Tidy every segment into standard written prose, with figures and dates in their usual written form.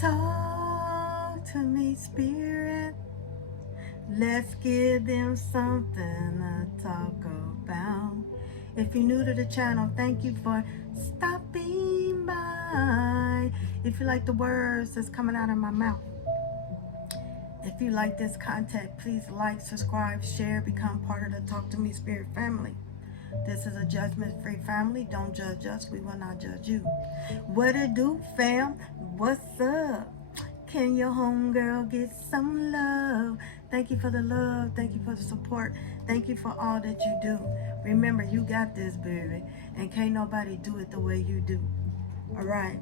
Talk to me, Spirit. Let's give them something to talk about. If you're new to the channel, thank you for stopping by. If you like the words that's coming out of my mouth, if you like this content, please like, subscribe, share, become part of the Talk to Me Spirit family. This is a judgment-free family. Don't judge us. We will not judge you. What it do, fam? What's up? Can your homegirl get some love? Thank you for the love. Thank you for the support. Thank you for all that you do. Remember, you got this, baby. And can't nobody do it the way you do. All right.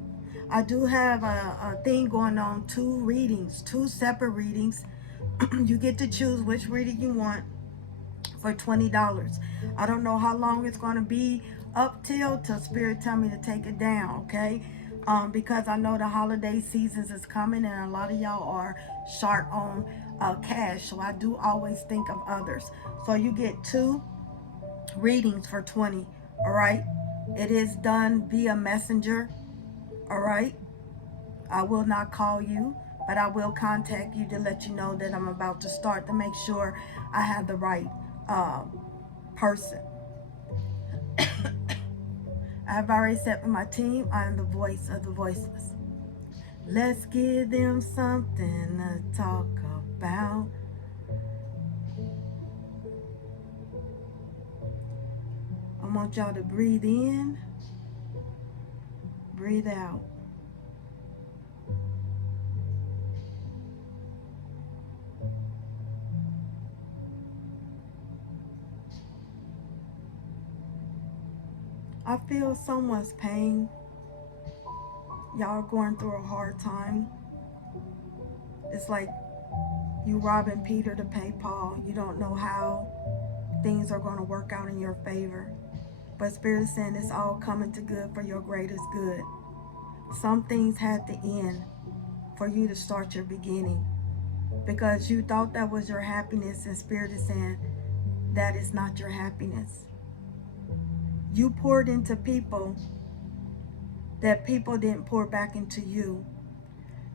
I do have a thing going on. Two separate readings. You get to choose which reading you want for $20. I don't know how long it's going to be up till Spirit tell me to take it down, okay? Because I know the holiday seasons is coming and a lot of y'all are short on cash, so I do always think of others. So you get two readings for 20. All right, it is done via messenger. All right, I will not call you, but I will contact you to let you know that I'm about to start, to make sure I have the right person. I've already said with my team, I am the voice of the voiceless. Let's give them something to talk about. I want y'all to breathe in, breathe out. I feel someone's pain. Y'all are going through a hard time. It's like you robbing Peter to pay Paul. You don't know how things are going to work out in your favor. But Spirit is saying it's all coming to good for your greatest good. Some things had to end for you to start your beginning. Because you thought that was your happiness, and Spirit is saying that is not your happiness. You poured into people that people didn't pour back into you.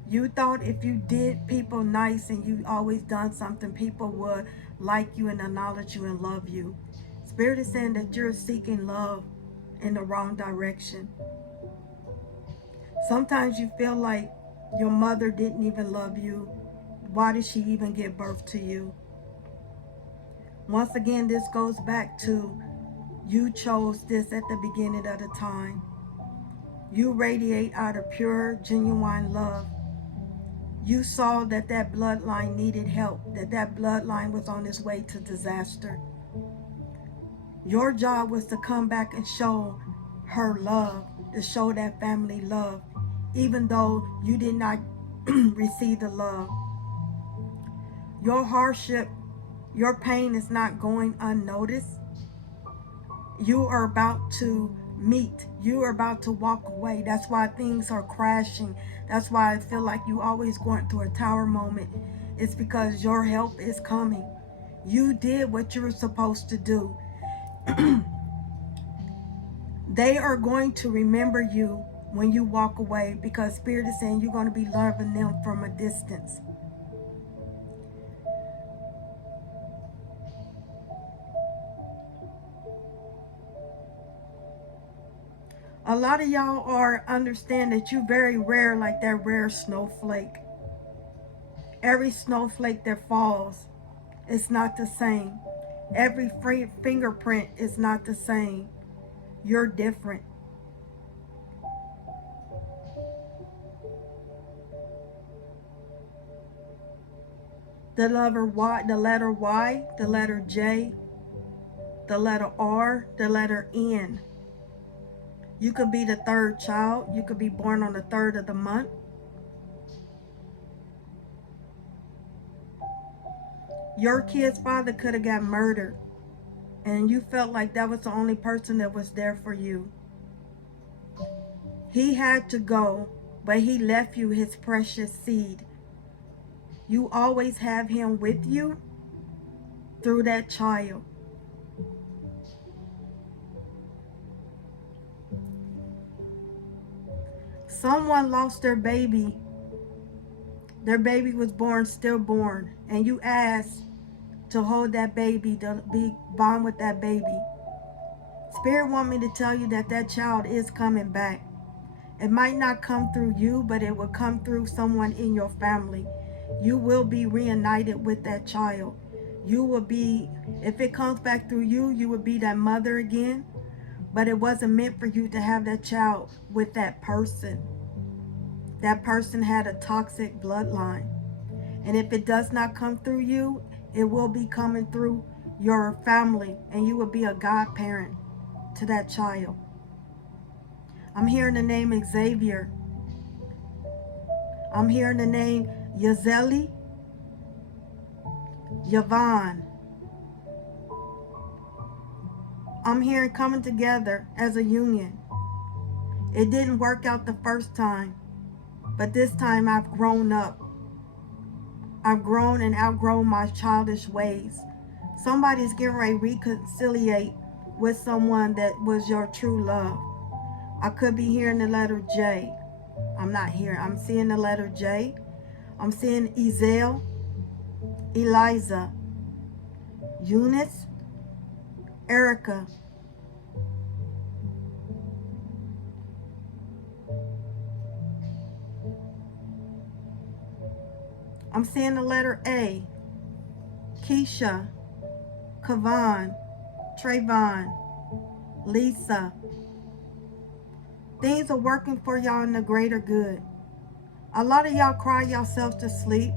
You thought if you did people nice and you always done something, people would like you and acknowledge you and love you. Spirit is saying that you're seeking love in the wrong direction. Sometimes you feel like your mother didn't even love you. Why did she even give birth to you? Once again, this goes back to you chose this at the beginning of the time. You radiate out of pure, genuine love. You saw that that bloodline needed help, that that bloodline was on its way to disaster. Your job was to come back and show her love, to show that family love, even though you did not receive the love. Your hardship, your pain is not going unnoticed. You are about to meet. You are about to walk away. That's why things are crashing. That's why I feel like you always going through a tower moment. It's because your help is coming. You did what you were supposed to do. They are going to remember you when you walk away, because Spirit is saying you're going to be loving them from a distance. A lot of y'all are understand that you're very rare, like that rare snowflake. Every snowflake that falls is not the same. Every fingerprint is not the same. You're different. The letter Y, the letter J, the letter R, the letter N. You could be the third child. You could be born on the 3rd of the month. Your kid's father could have got murdered, and you felt like that was the only person that was there for you. He had to go, but he left you his precious seed. You always have him with you through that child. Someone lost their baby Their baby was born stillborn, and you asked to hold that baby, to be bond with that baby. Spirit want me to tell you that that child is coming back. It might not come through you, but it will come through someone in your family. You will be reunited with that child. You will be, if it comes back through you, you will be that mother again. But it wasn't meant for you to have that child with that person. That person had a toxic bloodline. And if it does not come through you, it will be coming through your family, and you will be a godparent to that child. I'm hearing the name Xavier. I'm hearing the name Yazeli, Yvonne. I'm hearing coming together as a union. It didn't work out the first time, but this time I've grown up. I've grown and outgrown my childish ways. Somebody's getting ready to reconciliate with someone that was your true love. I could be hearing the letter J. I'm not hearing. I'm seeing the letter J. I'm seeing Ezel, Eliza, Eunice, Erica. I'm seeing the letter A. Keisha, Kavan, Trayvon, Lisa. Things are working for y'all in the greater good. A lot of y'all cry yourselves to sleep.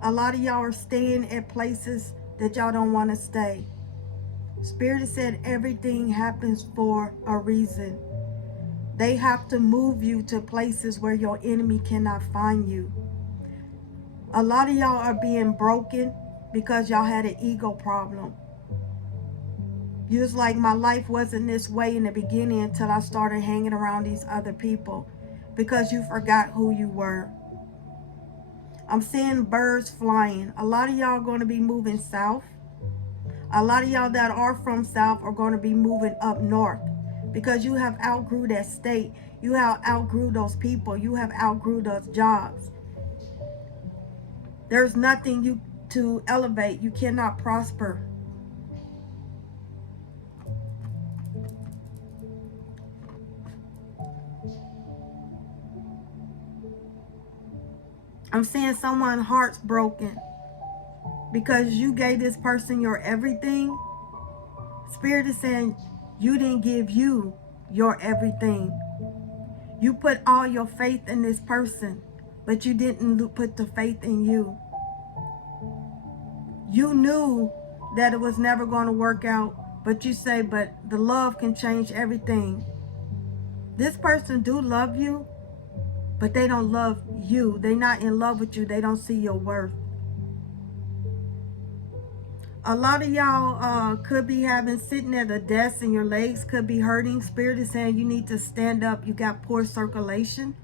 A lot of y'all are staying at places that y'all don't want to stay. Spirit has said everything happens for a reason. They have to move you to places where your enemy cannot find you. A lot of y'all are being broken because y'all had an ego problem. You was like, my life wasn't this way in the beginning until I started hanging around these other people, because you forgot who you were. I'm seeing birds flying. A lot of y'all are going to be moving south. A lot of y'all that are from south are going to be moving up north, because you have outgrew that state. You have outgrew those people. You have outgrew those jobs. There's nothing you to elevate. You cannot prosper. I'm seeing someone's heart's broken because you gave this person your everything. Spirit is saying you didn't give you your everything. You put all your faith in this person, but you didn't put the faith in you. You knew that it was never going to work out, but you say, but the love can change everything. This person do love you, but they don't love you. They're not in love with you. They don't see your worth. A lot of y'all could be sitting at a desk and your legs could be hurting. Spirit is saying you need to stand up. You got poor circulation.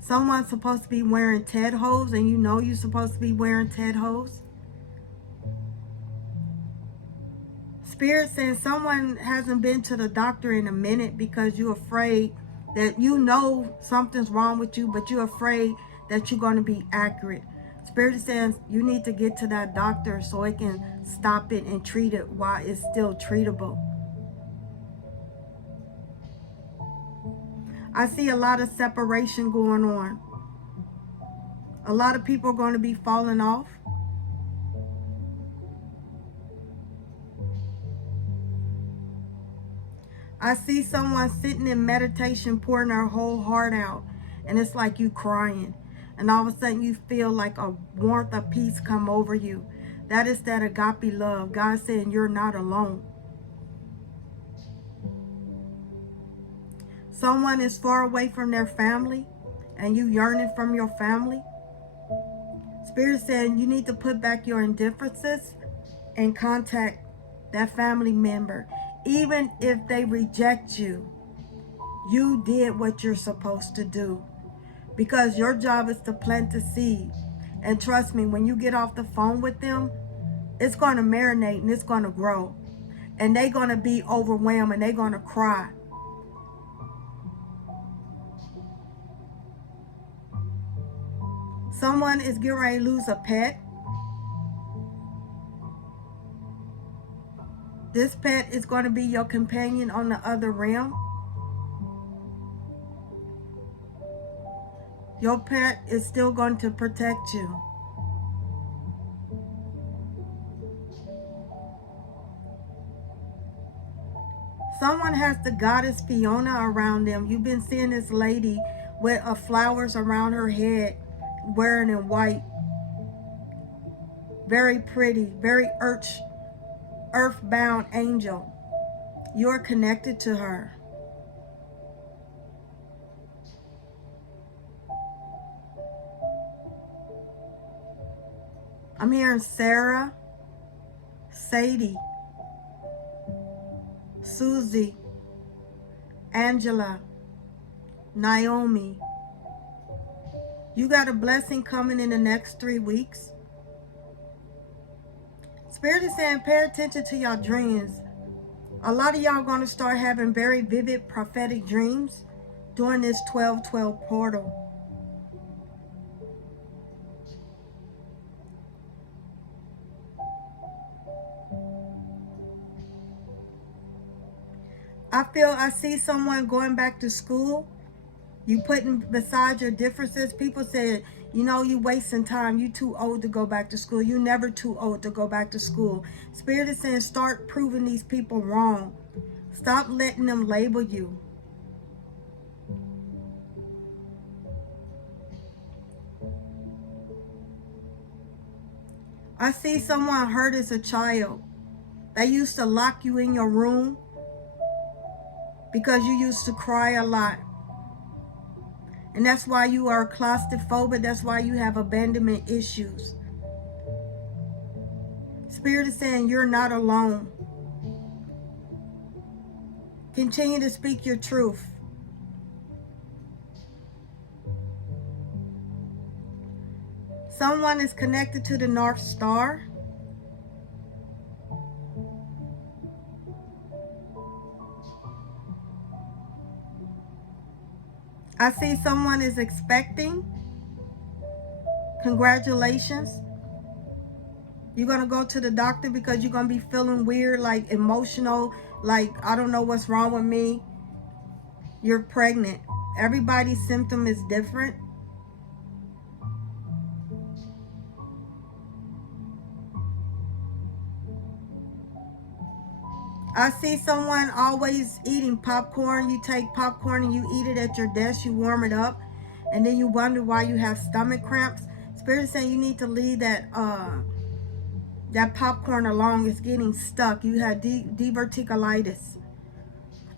Someone's supposed to be wearing TED hose, and you know you're supposed to be wearing TED hose. Spirit saying someone hasn't been to the doctor in a minute because you're afraid that you know something's wrong with you, but you're afraid that you're going to be accurate. Spirit is saying you need to get to that doctor so it can stop it and treat it while it's still treatable. I see a lot of separation going on. A lot of people are going to be falling off. I see someone sitting in meditation pouring their whole heart out, and it's like you crying, and all of a sudden you feel like a warmth of peace come over you. That is that agape love. God saying you're not alone. Someone is far away from their family and you yearning from your family. Spirit saying you need to put back your indifferences and contact that family member. Even if they reject you, you did what you're supposed to do, because your job is to plant the seed. And trust me, when you get off the phone with them, it's going to marinate and it's going to grow. And they're going to be overwhelmed and they're going to cry. Someone is getting ready to lose a pet. This pet is going to be your companion on the other realm. Your pet is still going to protect you. Someone has the goddess Fiona around them. You've been seeing this lady with flowers around her head, wearing in white. Very pretty, very earthbound angel. You're connected to her. I'm hearing Sarah, Sadie, Susie, Angela, Naomi. You got a blessing coming in the next 3 weeks. Spirit is saying pay attention to your dreams. A lot of y'all going to start having very vivid prophetic dreams during this 12/12 portal. I see someone going back to school. You putting beside your differences. People said, you know, you wasting time. You too old to go back to school. You never too old to go back to school. Spirit is saying start proving these people wrong. Stop letting them label you. I see someone hurt as a child. They used to lock you in your room because you used to cry a lot. And that's why you are claustrophobic. That's why you have abandonment issues. Spirit is saying you're not alone. Continue to speak your truth. Someone is connected to the North Star. I see someone is expecting. Congratulations. You're going to go to the doctor because you're going to be feeling weird, like emotional, like I don't know what's wrong with me. You're pregnant. Everybody's symptom is different. I see someone always eating popcorn. You take popcorn and you eat it at your desk. You warm it up. And then you wonder why you have stomach cramps. Spirit is saying you need to leave that popcorn alone. It's getting stuck. You have diverticulitis.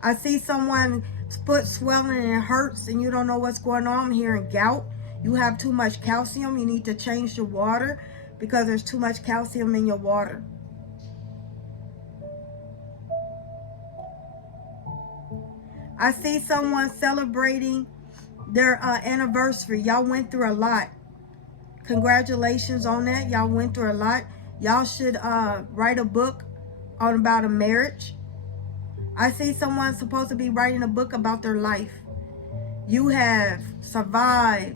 I see someone's foot swelling and it hurts and you don't know what's going on. I'm hearing gout. You have too much calcium. You need to change your water because there's too much calcium in your water. I see someone celebrating their anniversary. Y'all went through a lot. Congratulations on that. Y'all went through a lot. Y'all should write a book about a marriage. I see someone supposed to be writing a book about their life. You have survived.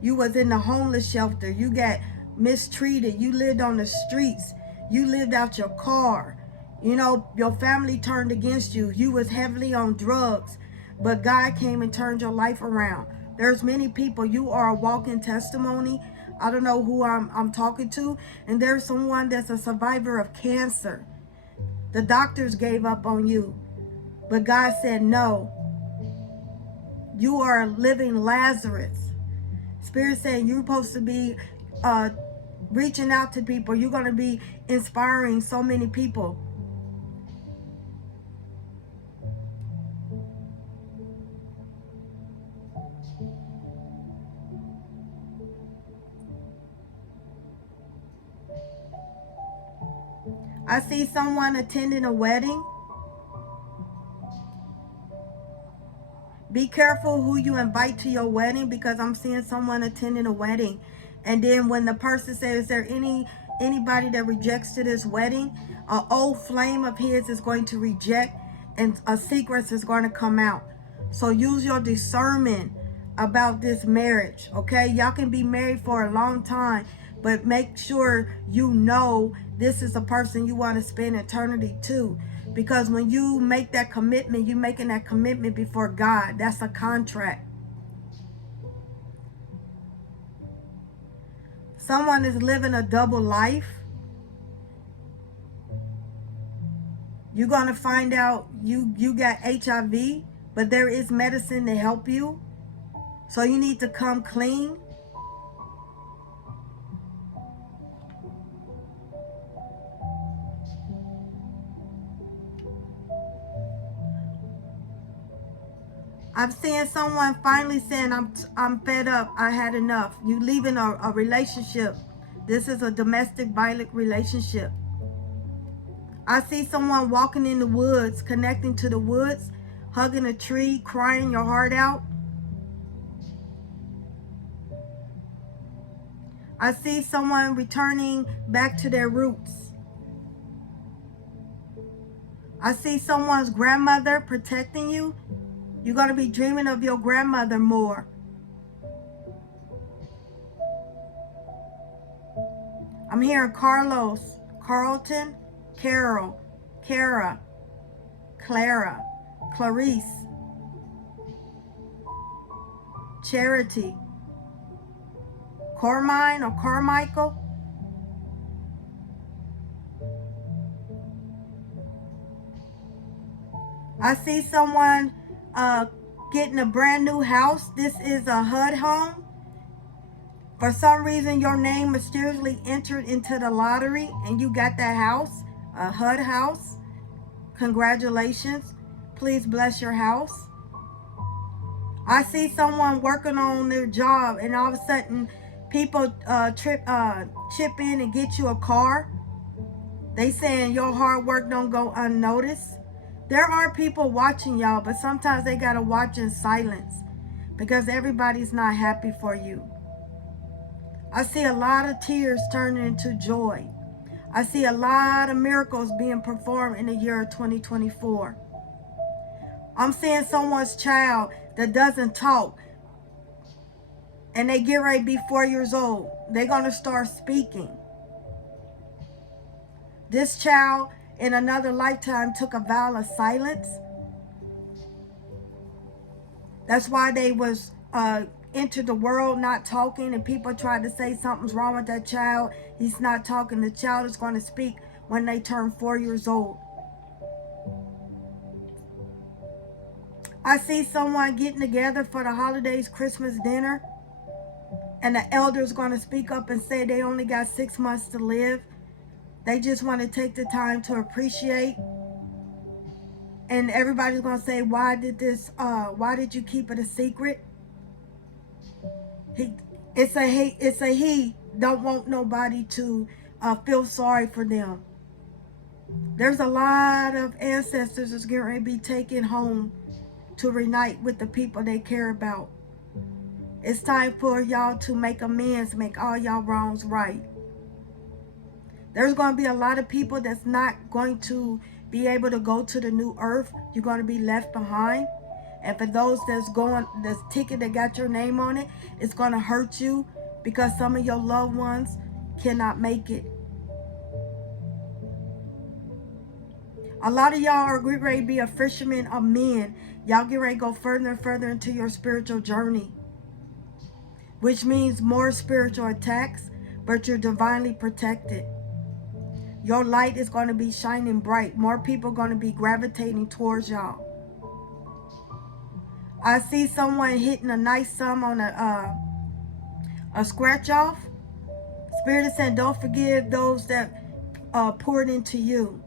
You was in the homeless shelter. You got mistreated. You lived on the streets. You lived out your car. You know, your family turned against you. You was heavily on drugs. But God came and turned your life around. There's many people. You are a walking testimony. I don't know who I'm talking to. And there's someone that's a survivor of cancer. The doctors gave up on you. But God said no. You are a living Lazarus. Spirit saying you're supposed to be reaching out to people. You're going to be inspiring so many people. I see someone attending a wedding. Be careful who you invite to your wedding because I'm seeing someone attending a wedding. And then when the person says, is there anybody that rejects to this wedding? An old flame of his is going to reject and a secret is going to come out. So use your discernment about this marriage, okay? Y'all can be married for a long time, but make sure you know this is a person you want to spend eternity to. Because when you make that commitment, you're making that commitment before God. That's a contract. Someone is living a double life. You're going to find out you got HIV, but there is medicine to help you. So you need to come clean. I'm seeing someone finally saying, I'm fed up. I had enough. You leaving a relationship. This is a domestic violent relationship. I see someone walking in the woods, connecting to the woods, hugging a tree, crying your heart out. I see someone returning back to their roots. I see someone's grandmother protecting you. You're going to be dreaming of your grandmother more. I'm hearing Carlos, Carlton, Carol, Kara, Clara, Clarice, Charity, Carmine or Carmichael. I see someone getting a brand new house. This is a HUD home. For some reason, your name mysteriously entered into the lottery and you got that house, a HUD house. Congratulations. Please bless your house. I see someone working on their job and all of a sudden people chip in and get you a car. They saying your hard work don't go unnoticed. There are people watching y'all, but sometimes they got to watch in silence because everybody's not happy for you. I see a lot of tears turning into joy. I see a lot of miracles being performed in the year of 2024. I'm seeing someone's child that doesn't talk and they get ready to be 4 years old. They're going to start speaking. This child in another lifetime took a vow of silence. That's why they was entered the world not talking, and people tried to say something's wrong with that child. He's not talking. The child is going to speak when they turn 4 years old. I see someone getting together for the holidays, Christmas dinner, and the elder's going to speak up and say they only got 6 months to live. They just want to take the time to appreciate. And everybody's going to say, why did you keep it a secret? It's a he don't want nobody to feel sorry for them. There's a lot of ancestors that's getting ready to be taken home to reunite with the people they care about. It's time for y'all to make amends, make all y'all wrongs right. There's going to be a lot of people that's not going to be able to go to the new earth. You're going to be left behind. And for those this ticket that got your name on it, it's going to hurt you because some of your loved ones cannot make it. A lot of y'all are getting ready to be a fisherman of men. Y'all get ready to go further and further into your spiritual journey, which means more spiritual attacks, but you're divinely protected. Your light is going to be shining bright. More people are going to be gravitating towards y'all. I see someone hitting a nice sum on a scratch off. Spirit is saying, don't forgive those that poured into you.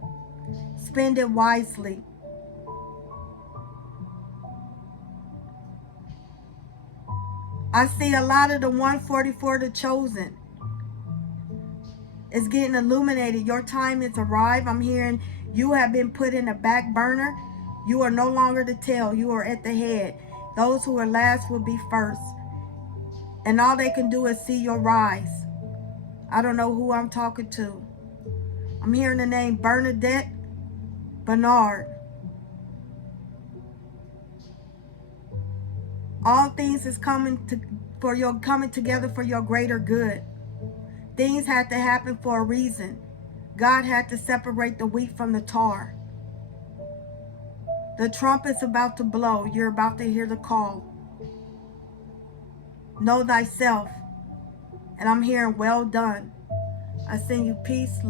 Spend it wisely. I see a lot of the 144, the chosen. It's getting illuminated. Your time has arrived. I'm hearing you have been put in the back burner. You are no longer the tail. You are at the head. Those who are last will be first. And all they can do is see your rise. I don't know who I'm talking to. I'm hearing the name Bernadette Bernard. All things is coming together for your greater good. Things had to happen for a reason. God had to separate the wheat from the tar. The trumpet's about to blow. You're about to hear the call. Know thyself. And I'm hearing, well done. I send you peace.